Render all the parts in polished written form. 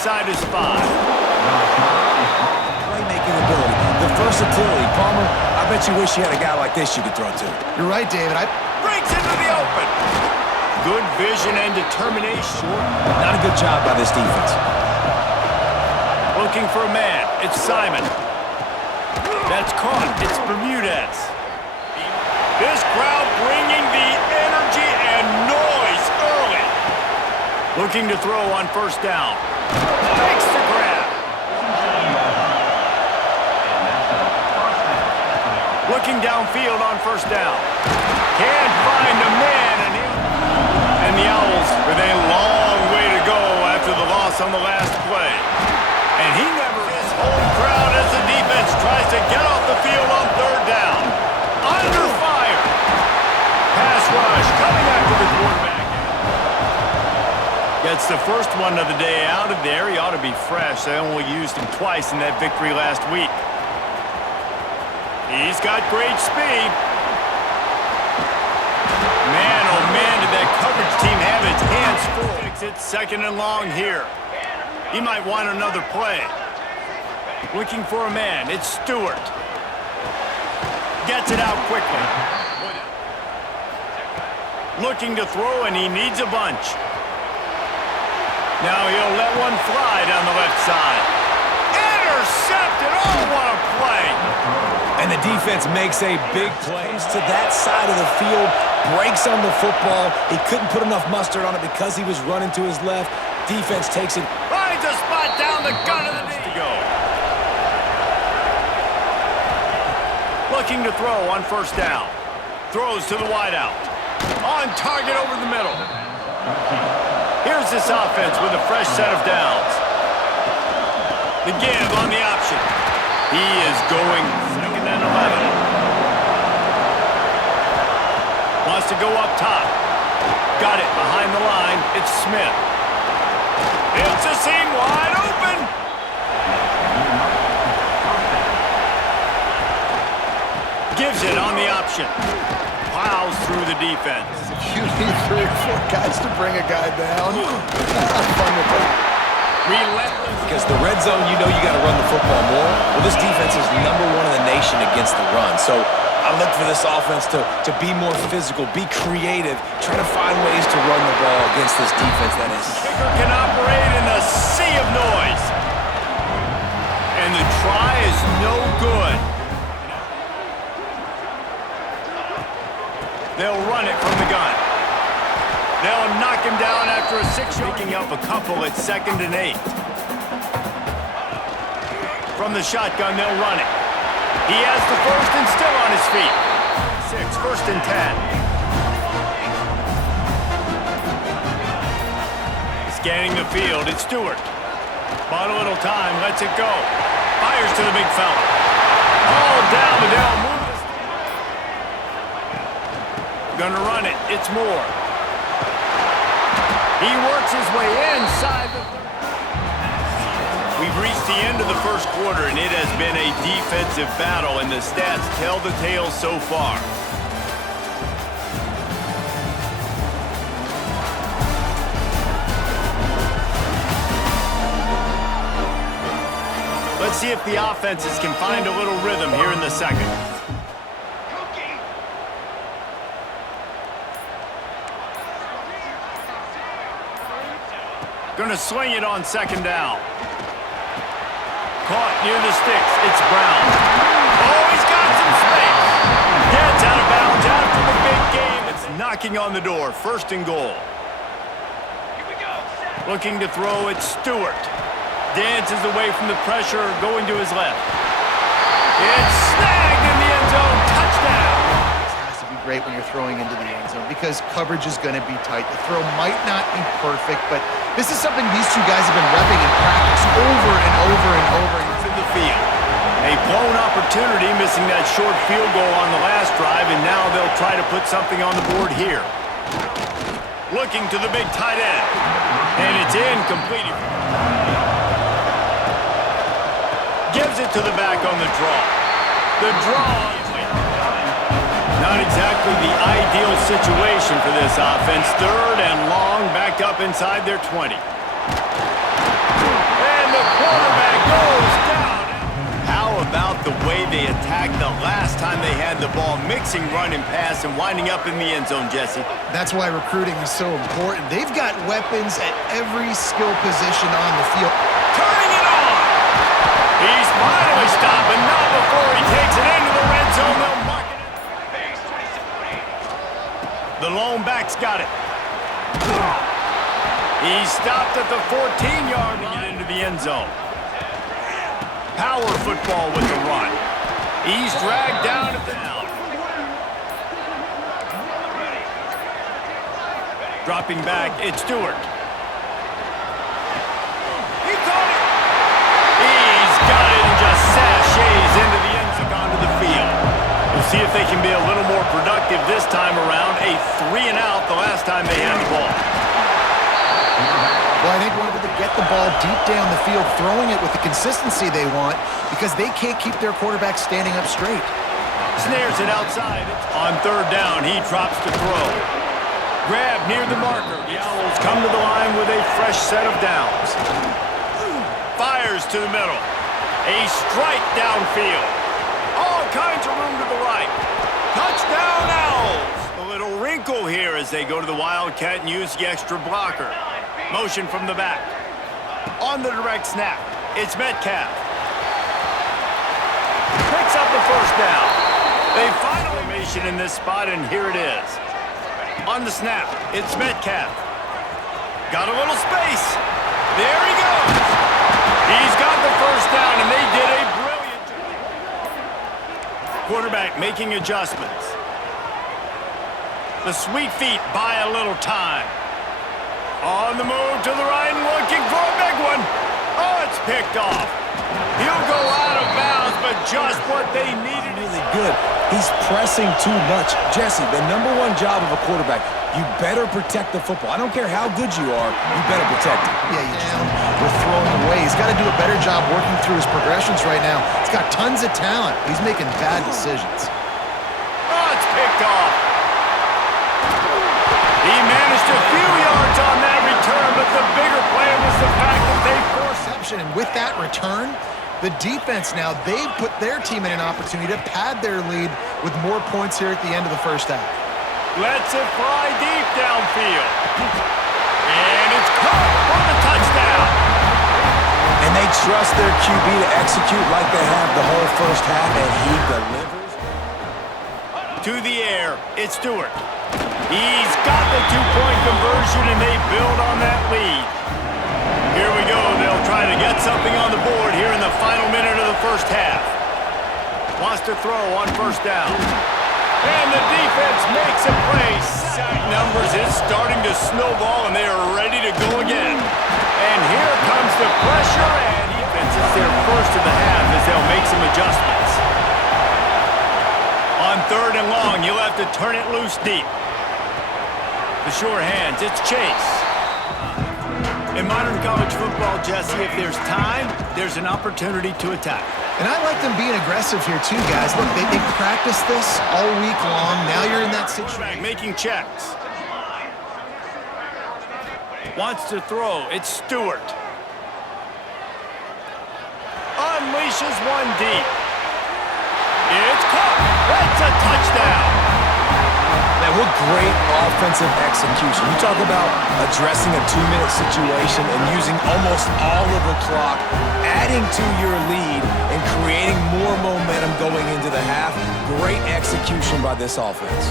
inside his 5. Playmaking ability, the versatility. Palmer, I bet you wish you had a guy like this you could throw to. You're right, David. Breaks into the open. Good vision and determination. Not a good job by this defense. Looking for a man. It's Simon. That's caught. It's Bermudez. This crowd bringing the energy and noise early. Looking to throw on first down. Makes the grab. Looking downfield on first down. Can't find a man. And the Owls with a long way to go after the loss on the last play. And he never is home crowd as the defense tries to get off the field on third down. Under fire. Pass rush coming after the quarterback. Gets the first one of the day out of there. He ought to be fresh. They only used him twice in that victory last week. He's got great speed. Man, oh man, did that coverage team have its hands full. It's 2nd and long here. He might want another play. Looking for a man. It's Stewart. Gets it out quickly. Looking to throw, and he needs a bunch. Now he'll let one fly down the left side. Intercepted! Oh, what a play! And the defense makes a big play. Comes to that side of the field, breaks on the football. He couldn't put enough mustard on it because he was running to his left. Defense takes it. Finds a spot down the gun of the knee. To go. Looking to throw on first down. Throws to the wideout. On target over the middle. Here's this offense with a fresh set of downs. The give on the option. He is going 2nd and 11. Wants to go up top. Got it behind the line. It's Smith. It's a seam wide open. Gives it on the option. Plows through the defense. You need 3 or 4 guys to bring a guy down. Fun with that. Relentless. Because the red zone, you know you got to run the football more. Well, this defense is #1 in the nation against the run. So I look for this offense to be more physical, be creative, try to find ways to run the ball against this defense that is. Kicker can operate in a sea of noise. And the try is no good. They'll run it from the gun. They'll knock him down after a 6-yard. Picking up a couple at 2nd and 8. From the shotgun, they'll run it. He has the first and still on his feet. 1st and 10. Scanning the field, it's Stewart. Bought a little time, lets it go. Fires to the big fella. All down, but they'll move this. Gonna run it, it's Moore. He works his way inside the 30. We've reached the end of the first quarter, and it has been a defensive battle, and the stats tell the tale so far. Let's see if the offenses can find a little rhythm here in the second. Gonna sling it on 2nd down. Caught near the sticks. It's Brown. Oh, he's got some space. Gets out of bounds after the big game. It's knocking on the door. 1st and goal. Here we go. Looking to throw, it's Stewart. Dances away from the pressure, going to his left. It's snagged in the end zone. Touchdown. This has to be great when you're throwing into the end zone because coverage is going to be tight. The throw might not be perfect, but this is something these 2 guys have been repping in practice over and over and over. In the field. A blown opportunity, missing that short field goal on the last drive, and now they'll try to put something on the board here. Looking to the big tight end. And it's incomplete. Gives it to the back on the draw. The draw. Not exactly the ideal situation for this offense. 3rd and long, backed up inside their 20. the ball, mixing run and pass and winding up in the end zone, Jesse. That's why recruiting is so important. They've got weapons at every skill position on the field. Turning it on! He's finally stopped, but not before he takes it into the red zone. They'll mark it. The lone back's got it. He stopped at the 14-yard line into the end zone. Power football with the run. He's dragged down at the down. Dropping back, it's Stewart. He caught it. He's got it and just sashays into the end zone onto the field. We'll see if they can be a little more productive this time around. A 3-and-out the last time they had the ball. Well, I think we're able to get the ball deep down the field, throwing it with the consistency they want because they can't keep their quarterback standing up straight. Snares it outside. On third down, he drops to throw. Grab near the marker. The Owls come to the line with a fresh set of downs. Fires to the middle. A strike downfield. All kinds of room to the right. Touchdown Owls! A little wrinkle here as they go to the Wildcat and use the extra blocker. Motion from the back. On the direct snap, it's Metcalf. Picks up the first down. They finally formation in this spot, and here it is. On the snap, it's Metcalf. Got a little space. There he goes. He's got the first down, and they did a brilliant job. Quarterback making adjustments. The sweet feet buy a little time. On the move to the right and looking for a big one. Oh, it's picked off. He'll go out of bounds, but just what they needed. Really good. He's pressing too much. Jesse, the #1 job of a quarterback, you better protect the football. I don't care how good you are, you better protect it. Yeah, you down with throwing away. He's got to do a better job working through his progressions right now. He's got tons of talent. He's making bad decisions. Oh, it's picked off. He managed a few yards on that return, but the bigger play was the fact that they forced it. And with that return, the defense now, they've put their team in an opportunity to pad their lead with more points here at the end of the first half. Lets it fly deep downfield. And it's caught for the touchdown. And they trust their QB to execute like they have the whole first half, and he delivers. To the air, it's Stewart. He's got the two-point conversion, and they build on that lead. Here we go. They'll try to get something on the board here in the final minute of the first half. Wants to throw on first down. And the defense makes a play. Sack numbers is starting to snowball, and they are ready to go again. And here comes the pressure, and defense is their first of the half as they'll make some adjustments. On third and long, you'll have to turn it loose deep. The sure hands, it's Chase. In modern college football, Jesse, if there's time, there's an opportunity to attack. And I like them being aggressive here too, guys. Look, they practiced this all week long. Now you're in that situation. Making checks. Wants to throw. It's Stewart. Unleashes one deep. It's caught. That's a touchdown. Man, what great offensive execution. You talk about addressing a 2-minute situation and using almost all of the clock, adding to your lead and creating more momentum going into the half. Great execution by this offense.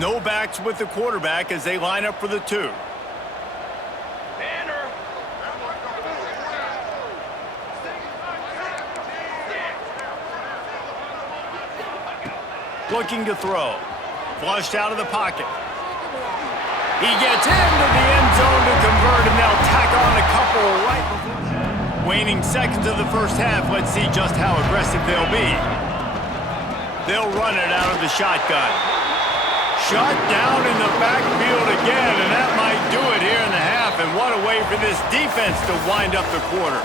No backs with the quarterback as they line up for the two. Looking to throw. Flushed out of the pocket. He gets into the end zone to convert, and they'll tack on a couple right before. Waning seconds of the first half. Let's see just how aggressive they'll be. They'll run it out of the shotgun. Shot down in the backfield again, and that might do it here in the half. And what a way for this defense to wind up the quarter.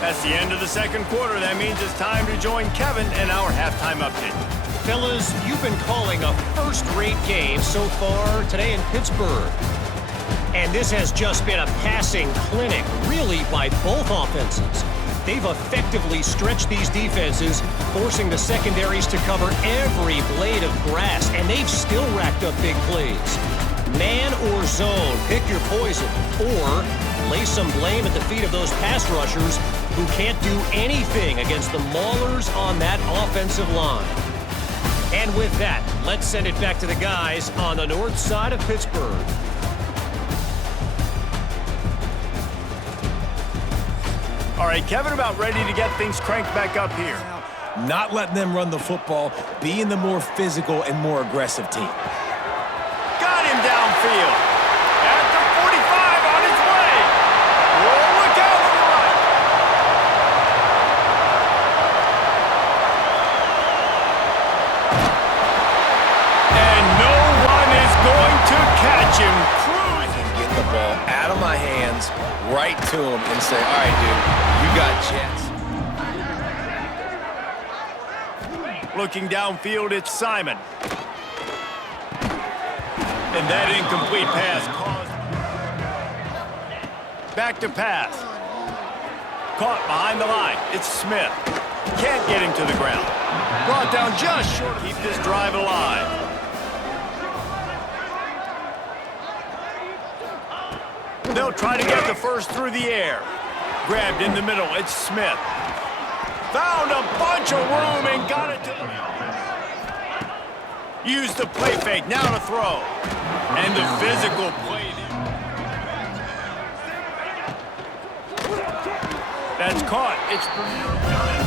That's the end of the second quarter. That means it's time to join Kevin in our halftime update. Fellas, you've been calling a first-rate game so far today in Pittsburgh. And this has just been a passing clinic, really, by both offenses. They've effectively stretched these defenses, forcing the secondaries to cover every blade of grass, and they've still racked up big plays. Man or zone, pick your poison, or lay some blame at the feet of those pass rushers who can't do anything against the maulers on that offensive line. And with that, let's send it back to the guys on the north side of Pittsburgh. All right, Kevin, about ready to get things cranked back up here. Not letting them run the football, being the more physical and more aggressive team. Got him downfield. At the 45 on his way. Oh, look out on the right. And no one is going to catch him. Cruising. Get the ball out of my hands, right to him, and say, all right, dude, you got jets. Looking downfield, it's Simon. And that incomplete pass caused... Back to pass. Caught behind the line. It's Smith. Can't get him to the ground. Brought down just short. Keep this drive alive. They'll try to get the first through the air. Grabbed in the middle. It's Smith. Found a bunch of room and got it to the... Used the play fake. Now to throw. And the physical play. That's caught.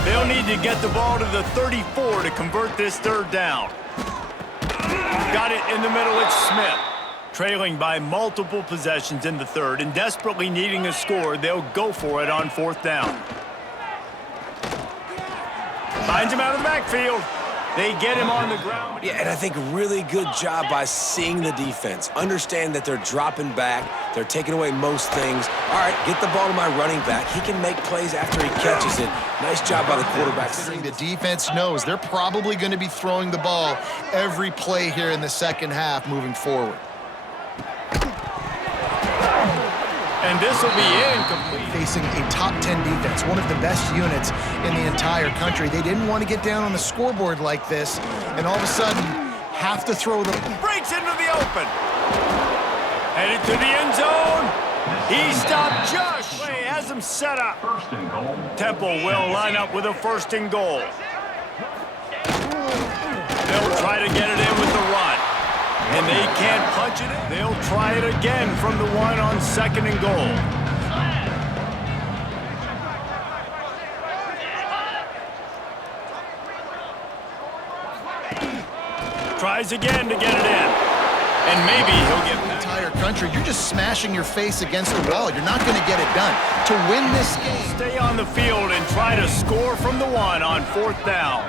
They'll need to get the ball to the 34 to convert this third down. Got it in the middle. It's Smith. Trailing by multiple possessions in the third and desperately needing a score, they'll go for it on fourth down. Finds him out of the backfield. They get him on the ground. Yeah, and I think really good job by seeing the defense. Understand that they're dropping back. They're taking away most things. All right, get the ball to my running back. He can make plays after he catches it. Nice job by the quarterback. The defense knows they're probably going to be throwing the ball every play here in the second half moving forward. And this will be incomplete. Facing a top 10 defense, one of the best units in the entire country. They didn't want to get down on the scoreboard like this, and all of a sudden, have to throw the... Breaks into the open. Headed to the end zone. He stopped just. He has him set up. Temple will line up with a first and goal. They'll try to get it in with the run. And they can't punch it in. They'll try it again from the one on second and goal. Tries again to get it in. And maybe he'll get the entire country. You're just smashing your face against the wall. You're not going to get it done. To win this game. Stay on the field and try to score from the one on fourth down.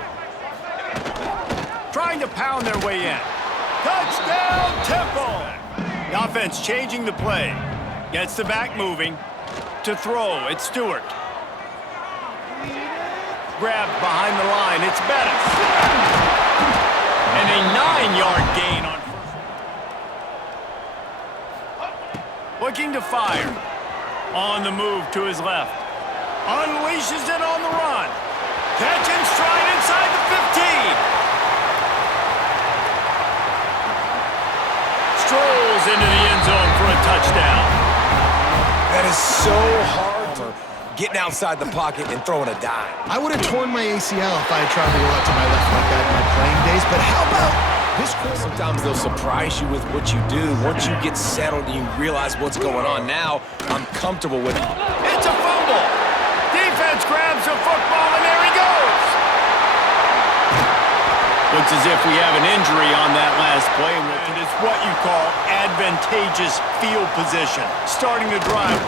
Trying to pound their way in. Touchdown, Temple! The offense changing the play. Gets the back moving. To throw, it's Stewart. Grabbed behind the line, it's Bettis. And a 9-yard gain on first. Looking to fire. On the move to his left. Unleashes it on the run. Catch and stride inside the 15. Strolls into the end zone for a touchdown. That is so hard for getting outside the pocket and throwing a dime. I would have torn my ACL if I had tried to roll out to my left like that in my playing days, but how about this quarter? Sometimes they'll surprise you with what you do. Once you get settled and you realize what's going on, now I'm comfortable with it. It's a fumble. Defense grabs the football, and there he goes. Looks as if we have an injury on that last play. It is what you call advantageous field position. Starting to drive.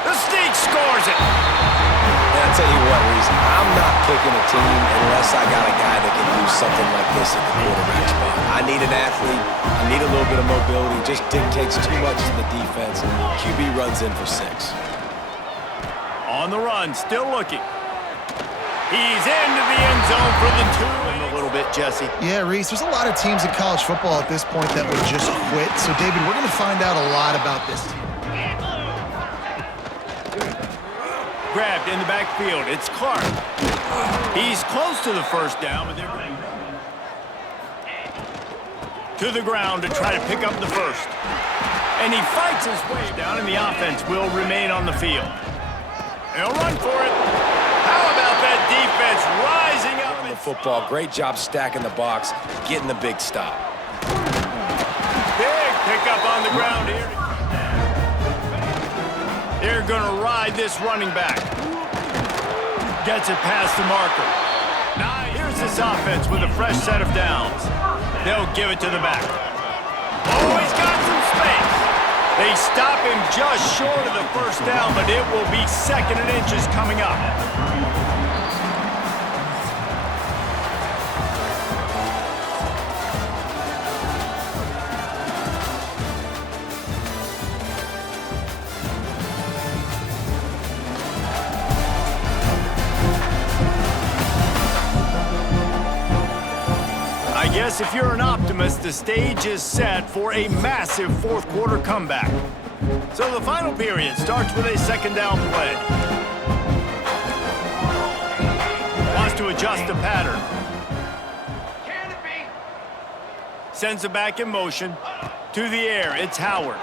The Sneak scores it. And I'll tell you what, Reese, I'm not picking a team unless I got a guy that can do something like this at the quarterback spot. I need an athlete. I need a little bit of mobility. Just dictates too much to the defense. QB runs in for 6. On the run, still looking. He's into the end zone for the 2. A little bit bit, Jesse. Yeah, Reese, there's a lot of teams in college football at this point that would just quit. So, David, we're going to find out a lot about this team. Grabbed in the backfield. It's Clark. He's close to the first down, but they're to the ground to try to pick up the first. And he fights his way down, and the offense will remain on the field. They'll run for it. How about that defense rising up? On the football, great job stacking the box, getting the big stop. Big pickup on the ground here. They're going to ride this running back. Gets it past the marker. Now here's this offense with a fresh set of downs. They'll give it to the back. Oh, he's got some space. They stop him just short of the first down, but it will be 2nd and inches coming up. I guess if you're an optimist, the stage is set for a massive fourth quarter comeback. So the final period starts with a 2nd down play. Wants to adjust the pattern. Sends it back in motion. To the air, it's Howard.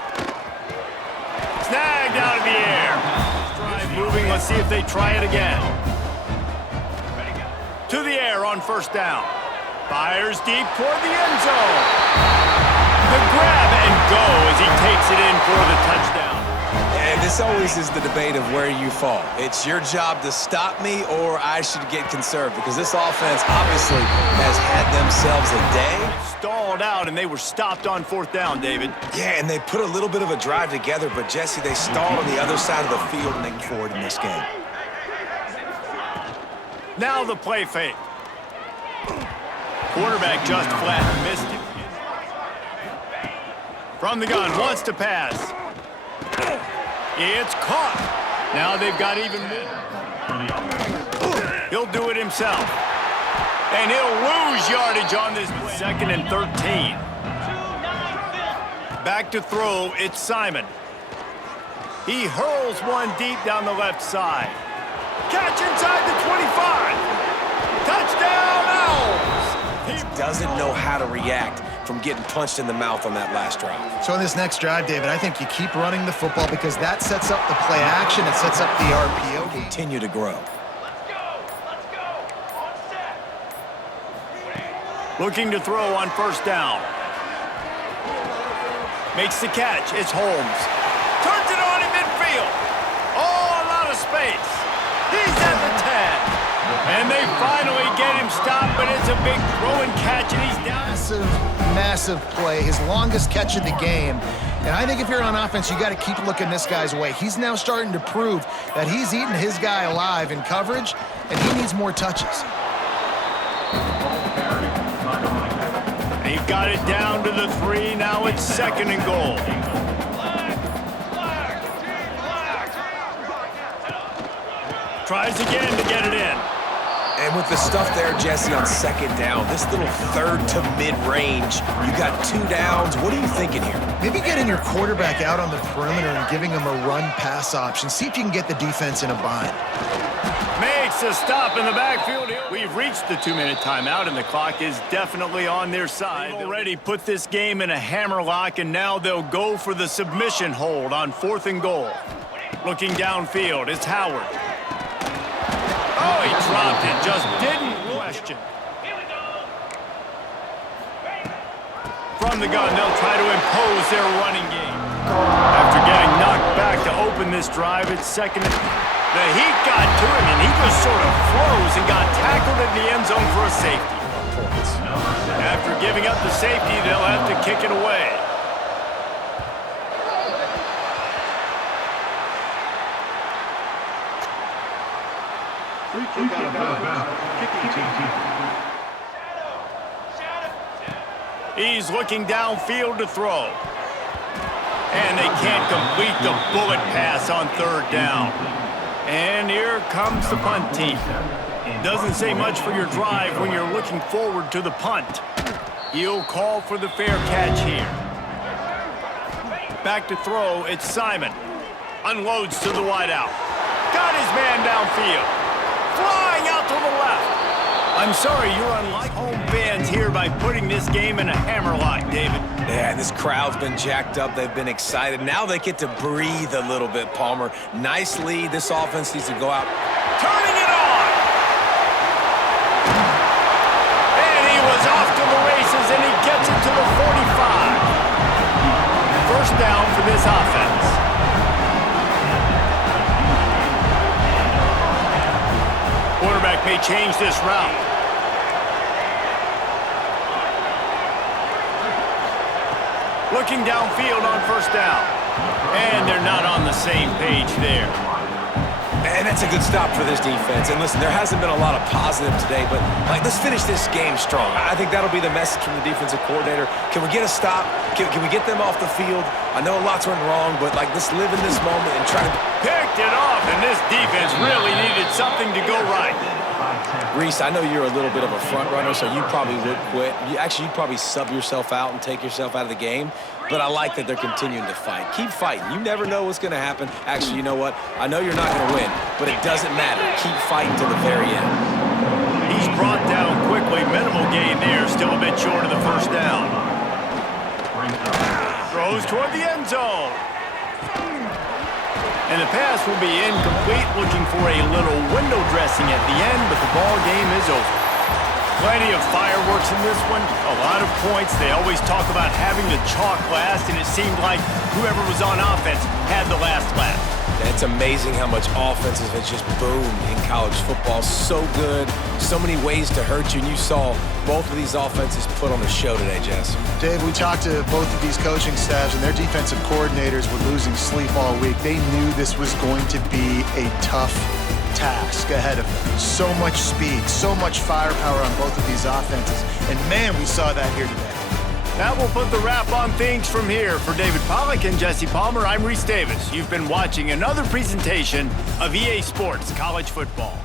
Snagged out of the air. Drive moving, let's see if they try it again. To the air on 1st down. Fires deep toward the end zone. The grab and go as he takes it in for the touchdown. And this always is the debate of where you fall. It's your job to stop me, or I should get conserved, because this offense obviously has had themselves a day. Stalled out, and they were stopped on 4th down, David. Yeah, and they put a little bit of a drive together, but Jesse, they stalled on the other side of the field and they moved forward in this game. Now the play fake. Quarterback just flat missed it. From the gun, wants to pass. It's caught. Now they've got even more. He'll do it himself. And he'll lose yardage on this play. 2nd and 13. Back to throw, it's Simon. He hurls one deep down the left side. Catch inside the 25. Touchdown, Owls. He doesn't know how to react from getting punched in the mouth on that last drive. So on this next drive, David, I think you keep running the football because that sets up the play action. It sets up the RPO. Continue to grow. Looking to throw on 1st down. Makes the catch. It's Holmes. Turns it on in midfield. Oh, a lot of space. He's at the 10. And they finally get him stopped, but it's a big throw and catch, and he's down. Massive play. His longest catch of the game. And I think if you're on offense, you got to keep looking this guy's way. He's now starting to prove that he's eating his guy alive in coverage, and he needs more touches. He got it down to the 3. Now it's 2nd and goal. Tries again to get it in. And with the stuff there, Jesse, on 2nd down, this little 3rd to mid-range, you got 2 downs. What are you thinking here? Maybe getting your quarterback out on the perimeter and giving him a run-pass option. See if you can get the defense in a bind. Makes a stop in the backfield. We've reached the 2-minute timeout, and the clock is definitely on their side. They've already put this game in a hammerlock, and now they'll go for the submission hold on 4th and goal. Looking downfield, it's Howard. Oh, he dropped it, just didn't question. From the gun, they'll try to impose their running game. After getting knocked back to open this drive, it's 2nd. The heat got to him, and he just sort of froze and got tackled in the end zone for a safety. After giving up the safety, they'll have to kick it away. He's looking downfield to throw. And they can't complete the bullet pass on 3rd down. And here comes the punt team. Doesn't say much for your drive when you're looking forward to the punt. He'll call for the fair catch here. Back to throw, it's Simon. Unloads to the wideout. Got his man downfield. Flying out to the left. I'm sorry, you're unlike home fans here by putting this game in a hammerlock, David. Yeah, this crowd's been jacked up. They've been excited. Now they get to breathe a little bit, Palmer. Nice lead. This offense needs to go out. Turning it on! And he was off to the races, and he gets it to the 45. First down for this offense. Quarterback may change this route. Looking downfield on first down. And they're not on the same page there. And that's a good stop for this defense. And listen, there hasn't been a lot of positive today, but let's finish this game strong. I think that'll be the message from the defensive coordinator. Can we get a stop? Can we get them off the field? I know lots went wrong, but let's live in this moment and try to... Picked it off, and this defense really needed something to go right. Reese, I know you're a little bit of a front runner, so you probably would quit. You'd probably sub yourself out and take yourself out of the game. But I like that they're continuing to fight. Keep fighting. You never know what's going to happen. Actually, you know what? I know you're not going to win, but it doesn't matter. Keep fighting to the very end. He's brought down quickly. Minimal gain there. Still a bit short of the first down. Throws toward the end zone. And the pass will be incomplete, looking for a little window dressing at the end, but the ball game is over. Plenty of fireworks in this one, a lot of points. They always talk about having the chalk last, and it seemed like whoever was on offense had the last laugh. It's amazing how much offenses have just boomed in college football. So good, so many ways to hurt you, and you saw both of these offenses put on a show today, Jess. Dave, we talked to both of these coaching staffs, and their defensive coordinators were losing sleep all week. They knew this was going to be a tough task ahead of them. So much speed, so much firepower on both of these offenses, and man, we saw that here today. That will put the wrap on things from here. For David Pollack and Jesse Palmer, I'm Reese Davis. You've been watching another presentation of EA Sports College Football.